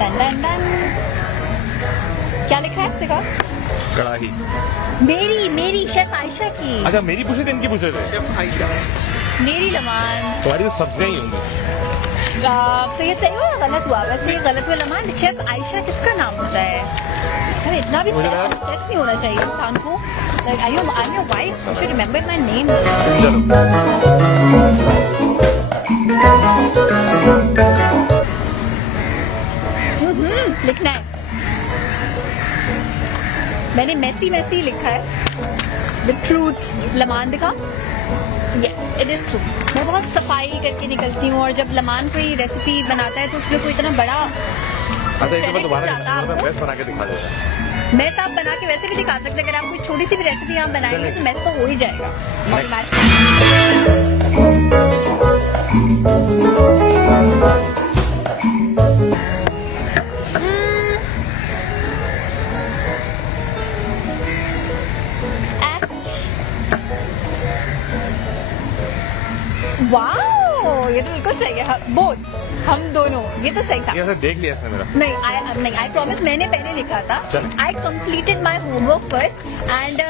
Done done done. क्या लिखा है देखो? कड़ाही। मेरी शेफ आयशा की। अच्छा मेरी पूछे थे इनकी पूछे थे? मेरी लमान। तुम्हारी तो सब्जियां ही होंगी। तो ये सही हुआ गलत हुआ? वैसे ये गलत हुआ लमान। शेफ आयशा किसका नाम होता है? अरे इतना भी प्रोसेस नहीं होना चाहिए इंसान को। Like, I'm your wife. You should remember my name. लिखना है। मैंने मैसी लिखा है। The truth. लमान दिखा? Yes, it is true. मैं बहुत सफाई करके निकलती हूँ और जब लमान कोई रेसिपी बनाता है तो उसमें कोई इतना बड़ा अच्छा एक बार दोबारा मैस बना के दिखा देगा। मैस आप बना के वैसे भी दिखा सकते हैं। अगर आप कोई छोटी सी भी रेसिपी आप बनाएंगे तो मैस तो हो ही जाएगा। वाओ, ये तो बिल्कुल सही है। बोथ हम दोनों, ये तो सही था। ये देख लिया इसने मेरा। नहीं, आई प्रॉमिस मैंने पहले लिखा था। I completed my homework first and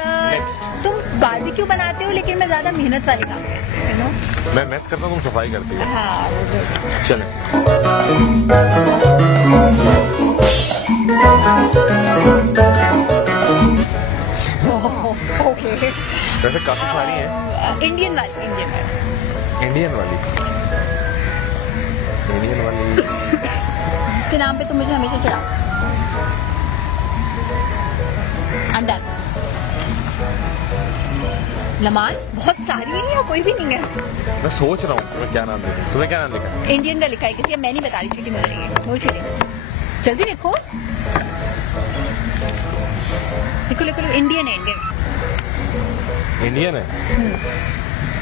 तुम बारबेक्यू बनाते हो लेकिन मैं ज्यादा मेहनत वाली काम करती हूँ, you know? मैं मैस करता हूँ, तुम सफाई करती हो। हाँ, चले। ओके। वैसे काफी सारी हैं। इंडियन वाली इसके नाम पे तो मुझे हमेशा चढ़ाओ। I'm done. लमान बहुत सारी है या कोई भी नहीं है? मैं सोच रहा हूँ तुम्हें क्या नाम लिखा। तुम्हें क्या नाम लिखा? इंडियन का लिखा है किसी, मैं नहीं बता रही, चीटी मिल रही है। वो चीटी जल्दी लिखो। लिखो इंडियन है। इंडियन है।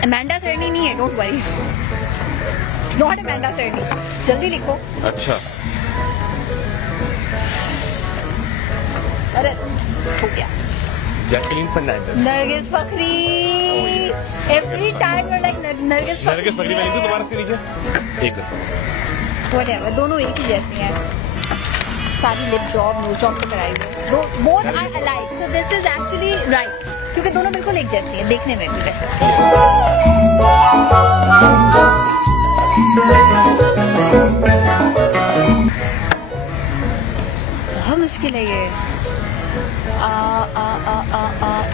अमेंडा सरनी नहीं है, डोंट वरी। नॉट अमेंडा सरनी। जल्दी लिखो। अच्छा अरे हो गया। Jacqueline Fernandez. Nargis Fakhri. Every time you like Nargis Fakhri. मैं लिख दूं दोबारा इसके नीचे? एक व्हाटएवर, दोनों एक ही जैसी हैं। सारी लिप जॉब नो जॉब तो कराई दो। Both are alike, so this is actually right क्योंकि दोनों बिल्कुल एक जैसी हैं देखने में भी वैसे। बहुत मुश्किल है ये।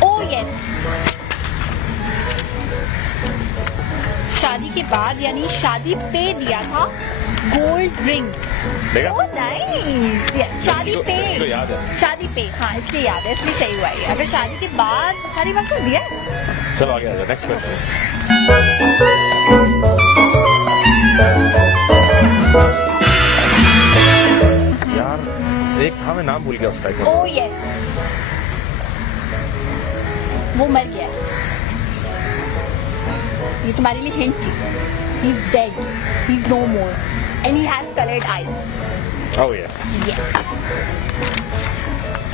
ओह यस, शादी के बाद यानी शादी पे दिया था गोल्ड रिंग। Oh nice. शादी पे तो याद है। शादी पे, हाँ इसलिए याद है, इसलिए सही हुआ है। अगर शादी के बाद सारी बात कर दिया। चलो आगे आ जाओ, नेक्स्ट क्वेश्चन। यार एक था, मैं नाम भूल गया उसका। ओह यस, वो मर गया। ये तुम्हारे लिए हिंट थी। He is dead, he is no more and he has coloured eyes. Oh yes.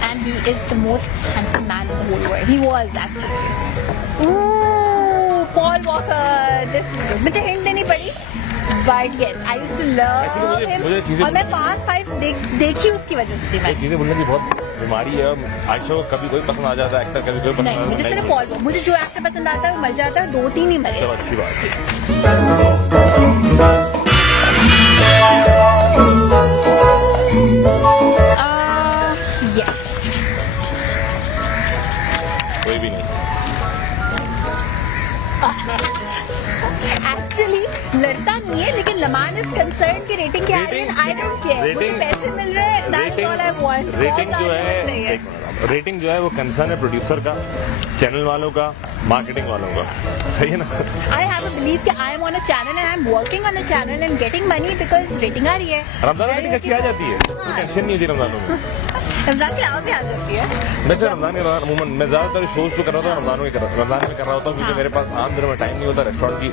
And he is the most handsome man in the whole world. He was actually. Ooh, Paul Walker. This is good. मुझे hint देनी पड़ी, but yes, I used to love him. और मैं 5 देखी उसकी वजह से थी मैं। चीजें भूलने की बहुत बीमारी है। आयशा को कभी कोई पसंद आ जाता है एक्टर, कभी कोई पसंद नहीं, मुझे सिर्फ पॉल, मुझे जो एक्टर पसंद आता है वो मर जाता है, 2-3 ही मरे। चलो अच्छी बात है। यस, कोई भी नहीं। एक्चुअली लड़ता नहीं है लेकिन लमान इज कंसर्न की रेटिंग क्या है। आई डोंट केयर, मुझे पैसे मिल रहे हैं, that's all I want. Rating जो है वो कंसर्न है प्रोड्यूसर का, चैनल वालों का, मार्केटिंग वालों का। सही है ना? I have a belief कि I am on a channel and I am working on a channel and getting money because rating आ रही है। रमजान में रेटिंग अच्छी आ जाती है, टेंशन नहीं होती रमजानों में। रमजान की रात भी आ जाती है। वैसे रमजान के दौरान अमूमन मैं ज्यादातर शोज तो कर रहा था रमजान में कर रहा होता हूँ क्योंकि मेरे पास आम दिनों में टाइम नहीं होता रेस्टोरेंट की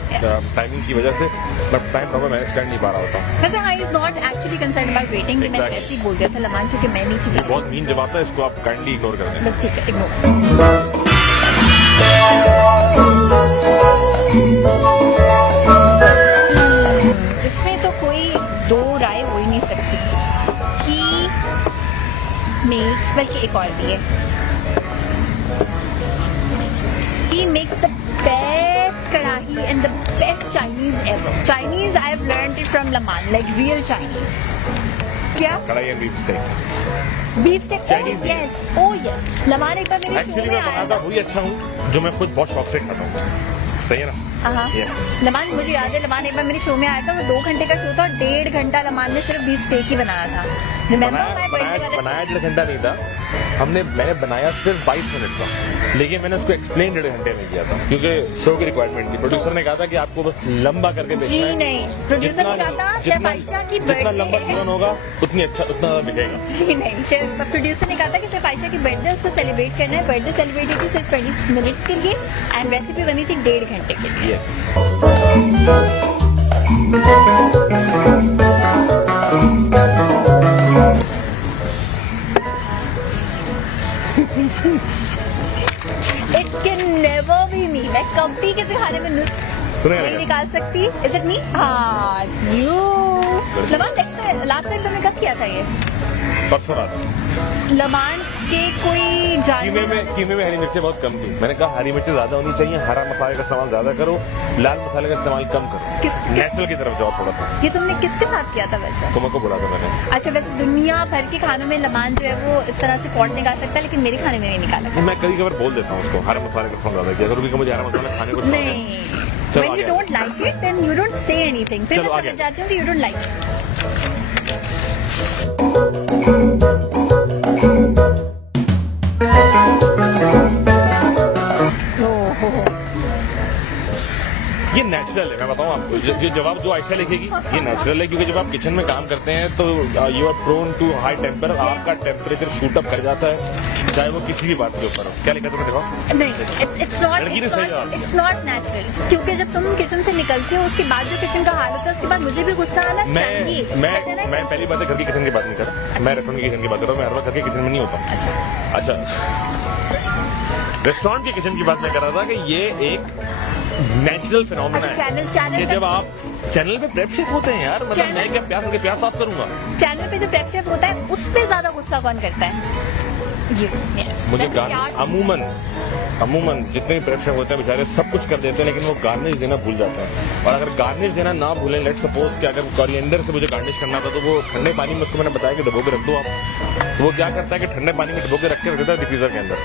टाइमिंग की वजह से, बट टाइम प्रॉपर मैनेज कर नहीं पा रहा होता। वैसे हाँ, is not actually concern about rating. मैं ऐसे ही बोल दिया था लमान क्योंकि मैं नहीं थी। बहुत मीन जवाब था, इसको आप काइंडली इग्नोर कर दें। बस ठीक है, इग्नोर। इसमें तो कोई दो राय हो ही नहीं सकती कि makes, बल्कि एक और भी है, he makes the best karahi and the best Chinese ever. Chinese I have learned it from Laman, like real Chinese. क्या? कढ़ाई and beef steak. Beef steak? Chinese Oh yes, oh yes. लमान एक बार मेरे show actually में मैं आया बनाता था। वही अच्छा हूँ जो मैं खुद बहुत शौक से खाता हूँ। सही है ना? हाँ। Yes. लमान मुझे याद है, लमान एक बार मेरे शो में आया था, वो 2 घंटे का शो था और 1.5 घंटा लमान ने सिर्फ बीफ स्टेक ही बनाया था। Remember my birthday वाला बनाया 1.5 घंटा नहीं था, मैंने बनाया सिर्फ 22 मिनट का, लेकिन मैंने उसको एक्सप्लेन 1.5 घंटे में किया था क्योंकि शो की रिक्वायरमेंट थी। प्रोड्यूसर ने कहा था कि आपको बस लंबा करके देखना जी है। नहीं, प्रोड्यूसर ने कहा था शेफ आयशा की जितना लंबा बर्थडे जीवन होगा उतना ज्यादा बिकेगा। जी नहीं, शेफ प्रोड्यूसर ने कहा था कि शेफ आयशा की बर्थडे उसको सेलिब्रेट करना है। बर्थडे सेलिब्रेट की सिर्फ 20 मिनट्स के लिए एंड रेसिपी बनी थी 1.5 घंटे के लिए। Yes. It can never be me. मैं कभी किसी खाने में सुने नहीं निकाल सकती। Is it me? हाँ, यू। लमान लास्ट टाइम तुमने कब किया था ये? परसों रात लमान के कोई कीमे में हरी मिर्चें बहुत कम थी। मैंने कहा हरी मिर्चें ज्यादा होनी चाहिए, हरा मसाले का इस्तेमाल ज्यादा करो, लाल मसाले का इस्तेमाल कम करो, नेचुरल की तरफ जाओ थोड़ा सा। ये तुमने किसके साथ किया था वैसे? तुमको बोला था मैंने। अच्छा, वैसे दुनिया भर के खानों में लमान जो है वो इस तरह से पॉट निकाल सकता है, लेकिन मेरे खाने में नहीं निकाला। मैं कभी कभी बोल देता हूँ उसको हरा मसाले का इस्तेमाल ज्यादा किया करो क्योंकि मुझे हरा मसाला खाने को नहीं, चलो when you आगे। don't like it then you don't say anything। फिर चलो मैं आगे। समझ जाती हूँ कि you don't like it। ओह, ये नेचुरल है। मैं बताऊँ आपको, जो जवाब जो आयशा लिखेगी ये नेचुरल है क्योंकि जब आप किचन में काम करते हैं तो you are prone to high temper. आपका टेम्परेचर शूट अप कर जाता है, चाहे वो किसी भी बात के ऊपर हो। क्या लिखा तुमने देखो? नहीं, लड़की ने सही जवाब दिया। It's not natural. क्योंकि जब तुम किचन से निकलते हो उसके बाद जो किचन का हाल होता है उसके बाद मुझे भी गुस्सा आना चाहिए। पता है ना? मैं पहली बात है घर की किचन की बात नहीं कर रहा, मैं रेस्टोरेंट की किचन की बात कर रहा हूँ। मैं हर वक्त घर के किचन में नहीं होता। अच्छा, रेस्टोरेंट की किचन की बात मैं कर रहा था कि ये एक नेचुरल फिनोमेना अच्छा, है चैनल कि जब आप चैनल पे प्रेप शेफ होते हैं यार, मतलब मैं क्या प्यास करके प्यास साफ करूंगा। चैनल पे जो प्रेप शेफ होता है उस पे ज्यादा गुस्सा कौन करता है? Yes, मुझे प्यार- अमूमन जितने भी प्रेप शेफ होते हैं बेचारे सब कुछ कर देते हैं लेकिन वो गार्निश देना भूल जाते हैं। और अगर गार्निश देना ना भूलें, लेट सपोज कि अगर कोरिएंडर से मुझे गार्निश करना था तो वो ठंडे पानी में उसको मैंने बताया कि डबो के रख दो आप, तो वो क्या करता है कि ठंडे पानी में डबो के रख के रख देता है डिफ्यूजर के अंदर।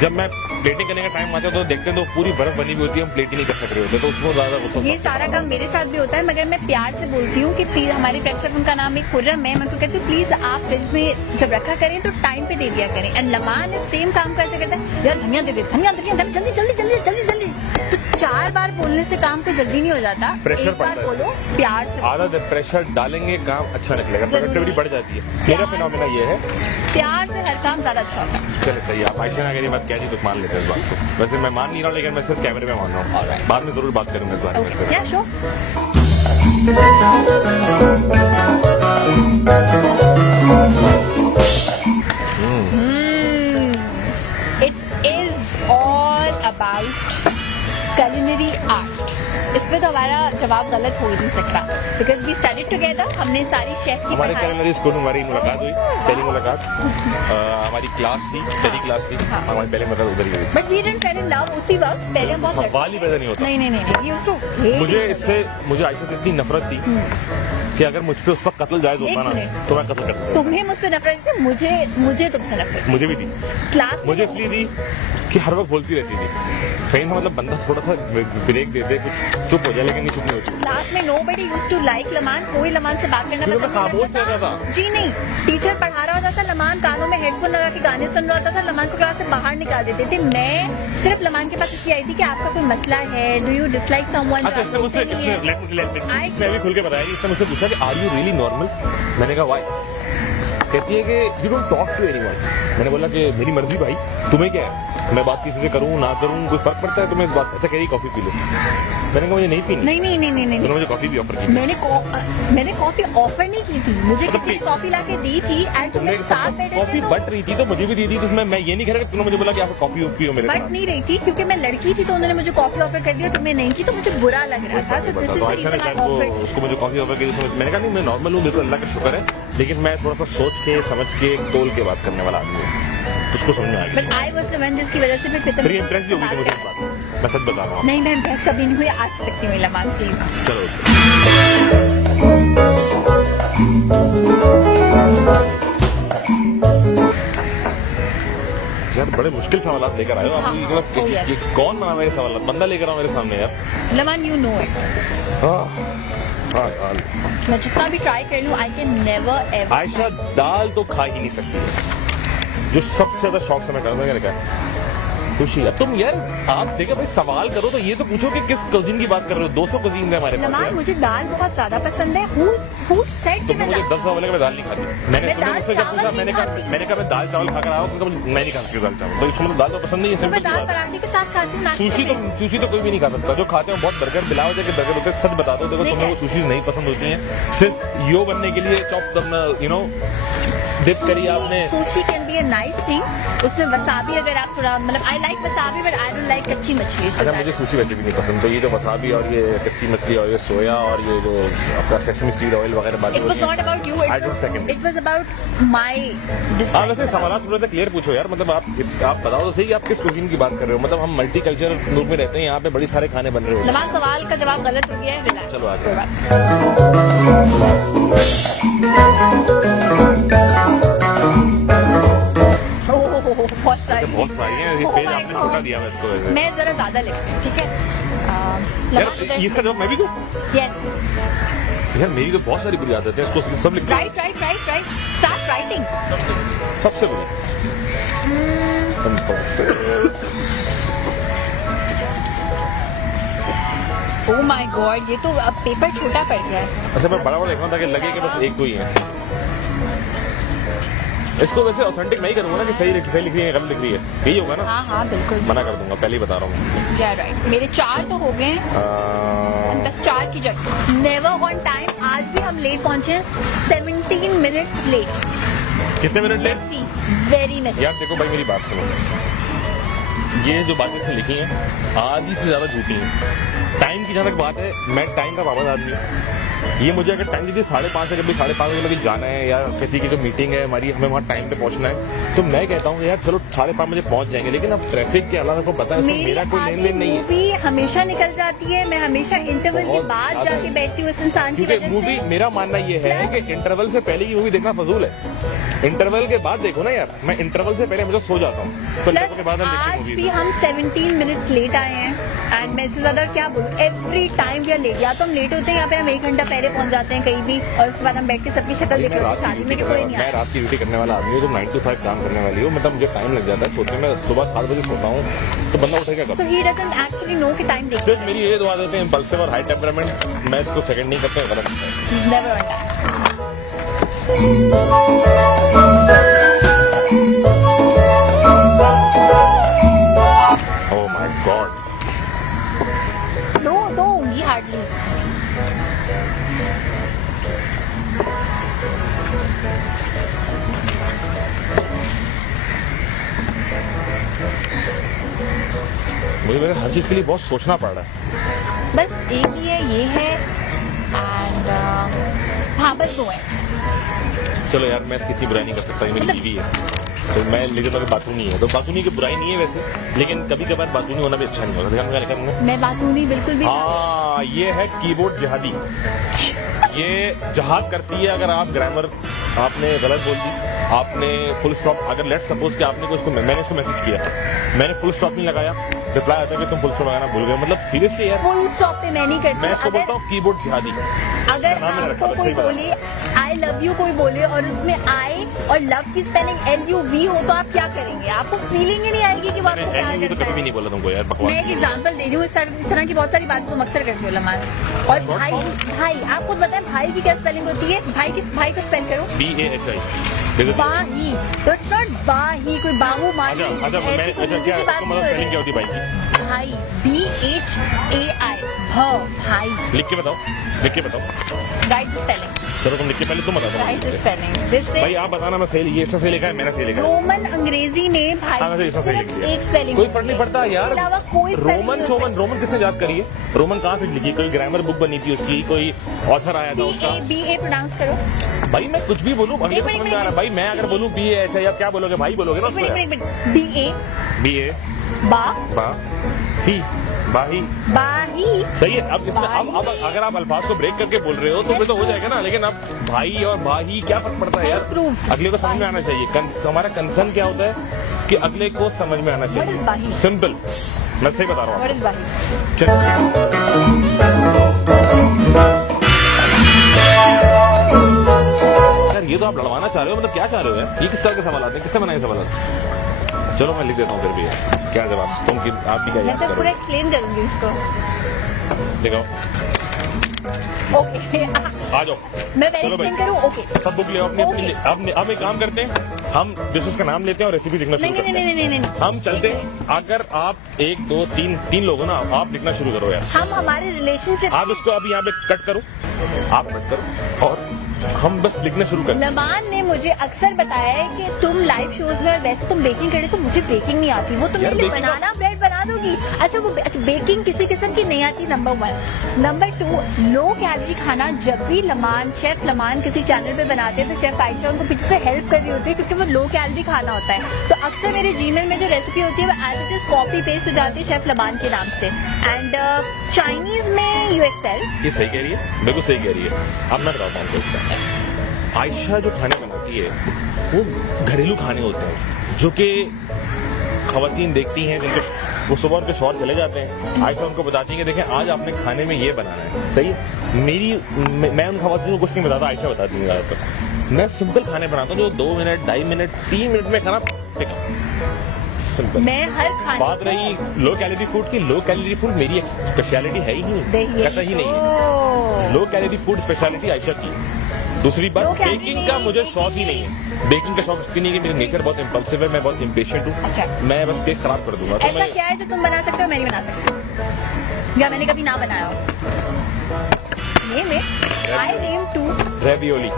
जब मैं प्लेटिंग करने का टाइम आता है तो देखते हैं तो पूरी बर्फ बनी हुई होती है, हम प्लेट ही नहीं कर सक रहे होते, तो उसमें ज्यादा गुस्सा ये सारा काम मेरे साथ भी होता है, मगर मैं प्यार से बोलती हूँ कि प्लीज, हमारे प्रेप शेफ उनका नाम है खुर्रम, मैं उनको कहती हूँ प्लीज आप फ्रिज में जब रखा करें तो टाइम पे दे दिया करें। एंड लमान सेम काम कैसे करता है, यार धनिया दे दे, धनिया जल्दी जल्दी जल्दी जल्दी जल्दी जल्दी। तो 4 बार बोलने से काम तो जल्दी नहीं हो जाता। प्रेशर एक बार पड़ता है। बोलो प्यार से, आदत है, प्रेशर डालेंगे काम अच्छा निकलेगा, प्रोडक्टिविटी बढ़ जाती है। मेरा फिनोमेना ये है, प्यार से हर काम ज्यादा अच्छा होता है। चले सही, आप आयशा ने अगर ये बात कह दी तो मान लेते हैं इस बात को। वैसे मैं मान नहीं रहा हूँ लेकिन मैं सिर्फ कैमरे में मान रहा हूँ, बाद में जरूर बात करूंगा इस बारे में सिर्फ। या show it is all about culinary art। इस पे तो हमारा जवाब गलत हो ही नहीं सकता, बिकॉज वी स्टडीड टुगेदर। हमने सारी शेफ की हमारे पढ़ाई, कैलिनरी स्कूल में हमारी मुलाकात हुई, पहली मुलाकात। हमारी क्लास थी, पहली क्लास थी, हमारी पहली मुलाकात उधर ही हुई। But we didn't fell in love उसी वक्त। पहले हम बहुत सवाल ही पैदा नहीं होता। नहीं used to hate मुझे आयशा से इतनी नफरत थी कि अगर मुझ पे उस वक्त कत्ल जायज होता एक ना मिनट। तो मैं कत्ल कर देता। तुम्हें मुझसे नफरत थी, मुझे तुमसे नफरत मुझे भी थी। थी। क्लास मुझे इसलिए थी कि हर वक्त बोलती रहती थी। कहीं ना मतलब बंदा थोड़ा सा ब्रेक दे दे, कुछ चुप हो जाए, लेकिन नहीं चुप नहीं होती। क्लास में nobody used to like लमान। कोई लमान से बात करना क्योंकि पसंद मैं नहीं खामोश करता रहता था। था। जी नहीं, टीचर पढ़ा रहा होता था, लमान कानों में हेडफोन लगा के गाने सुन रहा होता था, लमान को क्लास से बाहर निकाल देते थे। मैं सिर्फ लमान के पास इसलिए आई थी कि आपका कोई मसला है, डू यू डिसलाइक समवन? अच्छा, इसने मुझसे इसने अभी खुल के बताया कि इसने मुझसे पूछा कि आर यू रियली नॉर्मल? मैंने कहा व्हाई? कहती है कि you don't talk to anyone. मैंने बोला कि मेरी मर्जी भाई, तुम्हें क्या है? मैं बात किसी से करूँ ना करूँ कोई फर्क पड़ता है? तो मैं बात अच्छा कह रही कॉफी पी लो। मैंने कहा मुझे नहीं पीनी। नहीं मुझे कॉफी भी ऑफर की। मैंने कॉफी ऑफर नहीं की थी, मुझे किसी ने कॉफी ला के दी थी एंड तुम साथ बैठे थे। कॉफी बट रही थी तो मुझे भी दी थी, तो मैं ये नहीं कह रहा कि तुमने मुझे बोला कि आप कॉफी पियो मेरे साथ। बट नहीं रही थी क्योंकि मैं लड़की थी तो उन्होंने मुझे कॉफी ऑफर कर दिया, तुम्हें नहीं की तो मुझे बुरा लग रहा था। तो this is the reason I offered. उसको मुझे कॉफी ऑफर की, मैंने कहा नहीं मैं नॉर्मल हूँ, बिल्कुल अल्लाह का शुक्र है, लेकिन मैं थोड़ा सा सोच के समझ के तोल के बात करने वाला आदमी हूँ, उसको समझ में आ गया। But I was the one जिसकी वजह से फिर इम्प्रेस भी होगी थी मुझे इस बात में, मैं सच बता रहा हूँ। नहीं मैं इम्प्रेस कभी नहीं हुई आज तक नहीं हुई लमान प्लीज। चलो यार बड़े मुश्किल सवाल लेकर आए हो आप। ये कौन बना मेरे सवाल, बंदा लेकर आओ मेरे सामने यार। लमान यू नो इट। दाल मैं जितना भी ट्राई कर लूँ I can never ever. Ayesha दाल तो खा ही नहीं सकती, जो सबसे ज्यादा शौक से मैं करता हूँ क्या खुशी। अब तुम यार आप देखो भाई सवाल करो तो ये तो पूछो कि किस कुजीन की बात कर रहे हो। 200 कुजीन है हमारे पास। मुझे दाल बहुत ज्यादा पसंद है। Who said कि तुमने मुझे 10 साल बोला मैं दाल नहीं खाती। मैंने तुमने मुझसे जब पूछा मैंने कहा मैं दाल चावल खाकर आया हूँ, मैं नहीं खा सकती दाल चावल। तो इसमें दाल तो पसंद नहीं है। मैं दाल पराठे के साथ खाती हूँ। सुशी तो कोई भी नहीं खा सकता। जो खाते हैं बहुत बर्गर बिलाओ जाके बर्गर होते हैं। सच बता दो देखो तुम्हें वो सुशी नहीं पसंद होती है, सिर्फ यो बनने के लिए चॉप करना यू नो डिप करी आपने। Sushi can be a nice thing, उसमें वसाबी अगर आप थोड़ा मतलब I like wasabi but I don't like कच्ची मछली। अच्छा मुझे सुशी वैसे भी नहीं पसंद, तो ये जो वसाबी और ये कच्ची मछली और ये सोया और ये जो आपका सेसमी सीड ऑयल वगैरह बात it was not about you, it was about my dish. हाँ वैसे सवाल थोड़ा सा क्लियर पूछो यार, मतलब आप बताओ तो सही कि आप किस कुकिंग की बात कर रहे हो। मतलब हम मल्टी कल्चर ग्रुप में रहते हैं, यहाँ पे बड़ी सारे खाने बन रहे हो। लमान सवाल का जवाब गलत हो गया है। चलो आगे। बहुत सारी हैं, ये पेज आपने छोटा दिया मैं इसको। मैं जरा ज्यादा लिखती हूँ, ठीक है? यार इसका जवाब मैं भी दूँ? यस यार मेरी तो बहुत सारी बुरी आदत है, इसको सब लिख। Right start writing. सबसे बुरी ओह माय गॉड, ये तो अब पेपर छोटा पड़ गया है। अच्छा मैं बड़ा लिख रहा हूँ ताकि लगे कि बस एक दो ही है। इसको वैसे ऑथेंटिक नहीं करूंगा ना कि सही लिख रही है गलत लिख रही है, यही होगा ना? हाँ बिल्कुल मना कर दूंगा, पहले ही बता रहा हूँ। या राइट, मेरे 4 तो हो गए हैं। बस 4 की जगह नेवर ऑन टाइम। आज भी हम लेट पहुंचे, 17 मिनट्स लेट। कितने मिनट लेट? Very messy. यार देखो भाई मेरी बात सुनो, ये जो बातें इसने लिखी हैं आधी से ज्यादा झूठी हैं। टाइम की जहाँ तक बात है, मैं टाइम का पाबंद आदमी हूँ। ये मुझे अगर टाइम दीजिए 5:30 है, जब भी 5:30 बजे लगे जाना है या किसी की जो मीटिंग है हमारी, हमें वहाँ टाइम पे पहुँचना है, तो मैं कहता हूँ यार चलो 5:30 बजे पहुँच जाएंगे। लेकिन अब ट्रैफिक के अलावा को पता है इसमें मेरा कोई लेन देन नहीं है। मूवी हमेशा निकल जाती है, मैं हमेशा इंटरवल के बाद जाके बैठती हूँ इस इंसान की वजह से। मूवी मेरा मानना ये है कि इंटरवल से पहले की मूवी देखना फजूल है। इंटरवल के बाद देखो ना यार, मैं इंटरवल से पहले मुझे सो जाता हूँ, तो के बाद आज भी हम 17 मिनट्स लेट आए हैं एंड मैं इससे ज्यादा क्या बोलूँ, every time we are late. या तो हम लेट होते हैं या फिर हम 1 घंटा पहले पहुंच जाते हैं कहीं भी, और उसके बाद हम बैठ के सबकी शक्ल देखते हैं। शादी में कोई नहीं मैं रात की ड्यूटी करने वाला आदमी हूँ, तो 9 to 5 काम करने वाली हूँ। मतलब मुझे टाइम लग जाता है सोचने में। सुबह 7 बजे सोता हूँ तो बंदा उठेगा कब? So he doesn't actually know कि टाइम देखते सिर्फ मेरी ये 2 आदतें हैं, इम्पल्सिव और हाई टेम्परामेंट। मैं इसको सेकंड नहीं करता, गलत है। Never on time. Oh my God. दो होंगी हार्डली। मुझे हर चीज के लिए बहुत सोचना पड़ रहा है। बस एक ही है, ये है एंड हाँ बस 2 है। चलो यार मैं इसकी इतनी बुराई नहीं कर सकता, ये मेरी बीवी है तो मैं लेकिन अगर बातूनी है तो बातूनी की बुराई नहीं है वैसे, लेकिन कभी कभार बातूनी होना भी अच्छा नहीं होता। क्या करूँगा मैं बातूनी बिल्कुल भी। हाँ ये है कीबोर्ड जिहादी, ये जहाद करती है। अगर आप ग्रामर आपने गलत बोल दी, आपने फुल स्टॉप, अगर लेट्स सपोज कि आपने उसको मैंने उसको मैसेज किया, मैंने फुल स्टॉप नहीं लगाया, रिप्लाई आता है कि तुम फुल स्टॉप लगाना भूल गए। मतलब सीरियसली यार फुल स्टॉप पे मैं नहीं करती। मैं इसको बोलता हूँ कीबोर्ड जिहादी। अगर आपको कोई बोले आई लव यू, कोई बोले और उसमें आई और लव की स्पेलिंग LUV हो तो आप क्या करेंगे? आपको फीलिंग ही नहीं आएगी कि वो आपको प्यार तो करता कभी भी है। नहीं बोला तुमको यार, बकवास। मैं एक एग्जांपल दे रही हूँ, इस तरह की बहुत सारी बातें तुम अक्सर करते हो लमान। और भाई आपको पता है भाई की क्या स्पेलिंग होती है? भाई को स्पेल करो। BAHI। बाही, तो इट्स नॉट बाही, कोई बाहू माही। अच्छा मैं ऐसी कोई अच्छा मूवी क्या की बात मतलब नहीं स्पेलिंग हो क्या होती है बाइक की? भाई, BHAI, भाई। लिख के बताओ राइट द स्पेलिंग, चलो तुम लिख के पहले तुम बता दो राइट द स्पेलिंग। दिस भाई आप बताना मैं सही ये इससे सही लिखा है मैंने सही लिखा है रोमन अंग्रेजी में भाई हाँ, वैसे इसमें सही सिर्फ लिख दिया। एक स्पेलिंग, कोई फर्क नहीं पड़ता यार। अलावा कोई spelling रोमन नहीं शोमन रोमन किसने याद करी है? रोमन कहाँ से लिखी? कोई ग्रामर बुक बनी थी उसकी, कोई ऑथर आया था उसका? BA प्रोनाउंस करो। भाई मैं कुछ भी बोलूँ अगले एक को मिनट, समझ में आ रहा है। भाई मैं अगर बोलूँ बी ऐसा या क्या बोलोगे? भाई बोलोगे ना एक उसको? मिनट, BA, BA बा, ही बाही बाही। सही है। अब इसमें अब अगर आप अल्फाज को ब्रेक करके बोल रहे हो तो फिर तो हो जाएगा ना, लेकिन अब भाई और भाही क्या फर्क पड़ता है यार? Approved. अगले को समझ में आना चाहिए। हमारा कंसर्न क्या होता है कि अगले को समझ में आना What is चाहिए। बाही? सिंपल, मैं सही बता रहा हूँ What is बाही? यार ये तो आप लड़वाना चाह रहे हो, मतलब क्या चाह रहे हो यार? ये किस तरह के सवाल आते हैं? किससे बनाए सवाल आते हैं? चलो मैं लिख देता हूँ फिर भी यार। क्या जवाब तुम की आप भी क्या मैं याद तो करो? पूरा एक्सप्लेन करूंगी इसको। दिखाओ ओके, आ जाओ। मैं पहले चलो भाई। एक्सप्लेन करूँ? ओके। सब बुक ले आओ अपनी अपनी। Okay. अब एक काम करते हैं, हम डिशेस का नाम लेते हैं और रेसिपी लिखना नहीं शुरू नहीं करते नहीं हैं। नहीं नहीं, हम चलते हैं। अगर आप 1 2 3 लोग हो ना, आप लिखना शुरू करो यार। हम हमारे रिलेशनशिप, आप इसको अभी यहाँ पे कट करो, आप कट करो और हम बस लिखना शुरू करते हैं। लमान ने मुझे अक्सर बताया है कि तुम लाइव शोज में और वैसे तुम बेकिंग करे तो मुझे बेकिंग नहीं आती। वो तुम यार, मेरे लिए baking बनाना ब्रेड बना दोगी? अच्छा वो बेकिंग किसी किस्म की नहीं आती, नंबर 1। नंबर 2, लो कैलोरी खाना जब भी शेफ लमान किसी चैनल पे बनाते हैं तो शेफ आयशा उनको पीछे से हेल्प कर रही होती है क्योंकि वो लो कैलोरी खाना होता है। तो अक्सर मेरे जीमेल में जो रेसिपी होती है वो as it is copy paste हो जाती है शेफ लमान के नाम से। एंड चाइनीज में यू एक्सेल। ये सही कह रही है, बिल्कुल सही कह रही है। अब मैं बताता हूँ इसका। आयशा जो खाने बनाती है वो घरेलू खाने होते हैं जो कि खवातीन देखती हैं, जिनको वो सुबह उनके शौहर चले जाते हैं। आयशा उनको बताती है कि देखें आज आपने खाने में ये बनाना है। सही है। मैं उन खवातीन को कुछ नहीं बताता, आयशा बताती है ज़्यादातर। मैं सिंपल खाने बनाता हूँ जो 2 मिनट 2.5 मिनट 3 मिनट में खाना सिंपल। मैं हर खाने बात रही लो कैलोरी फूड की, लो कैलोरी फूड मेरी एक स्पेशलिटी है ही नहीं, कतई ही नहीं है। Low calorie food speciality Ayesha की। दूसरी बात, Low calorie बेकिंग का मुझे शौक ही नहीं है। बेकिंग का शौक इसलिए नहीं है कि मेरा नेचर बहुत इम्पल्सिव है, मैं बहुत इम्पेशेंट हूँ। अच्छा। मैं बस केक खराब कर दूंगा। तो ऐसा क्या है जो तुम बना सकते हो मैं नहीं बना सकती, या मैंने कभी ना बनाया हो? Name it. I name 2। Ravioli.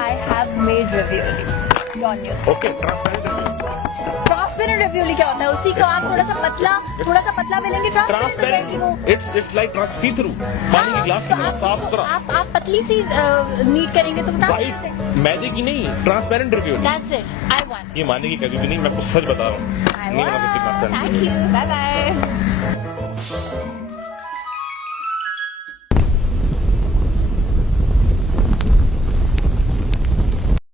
I have made ravioli on news. Okay, transparent ravioli क्या होता है? उसी को आप थोड़ा सा पतला बेलेंगे, transparent. It's like see through, पानी की ग्लास की तरह साफ सुथरा। आप पतली सी नीट करेंगे तो वाइट मैदे की नहीं, transparent ravioli. That's it. I want. ये मानेगी कभी भी नहीं, मैं कुछ सच बता रहा हूँ। नहीं बना सकती transparent. Thank you, bye bye.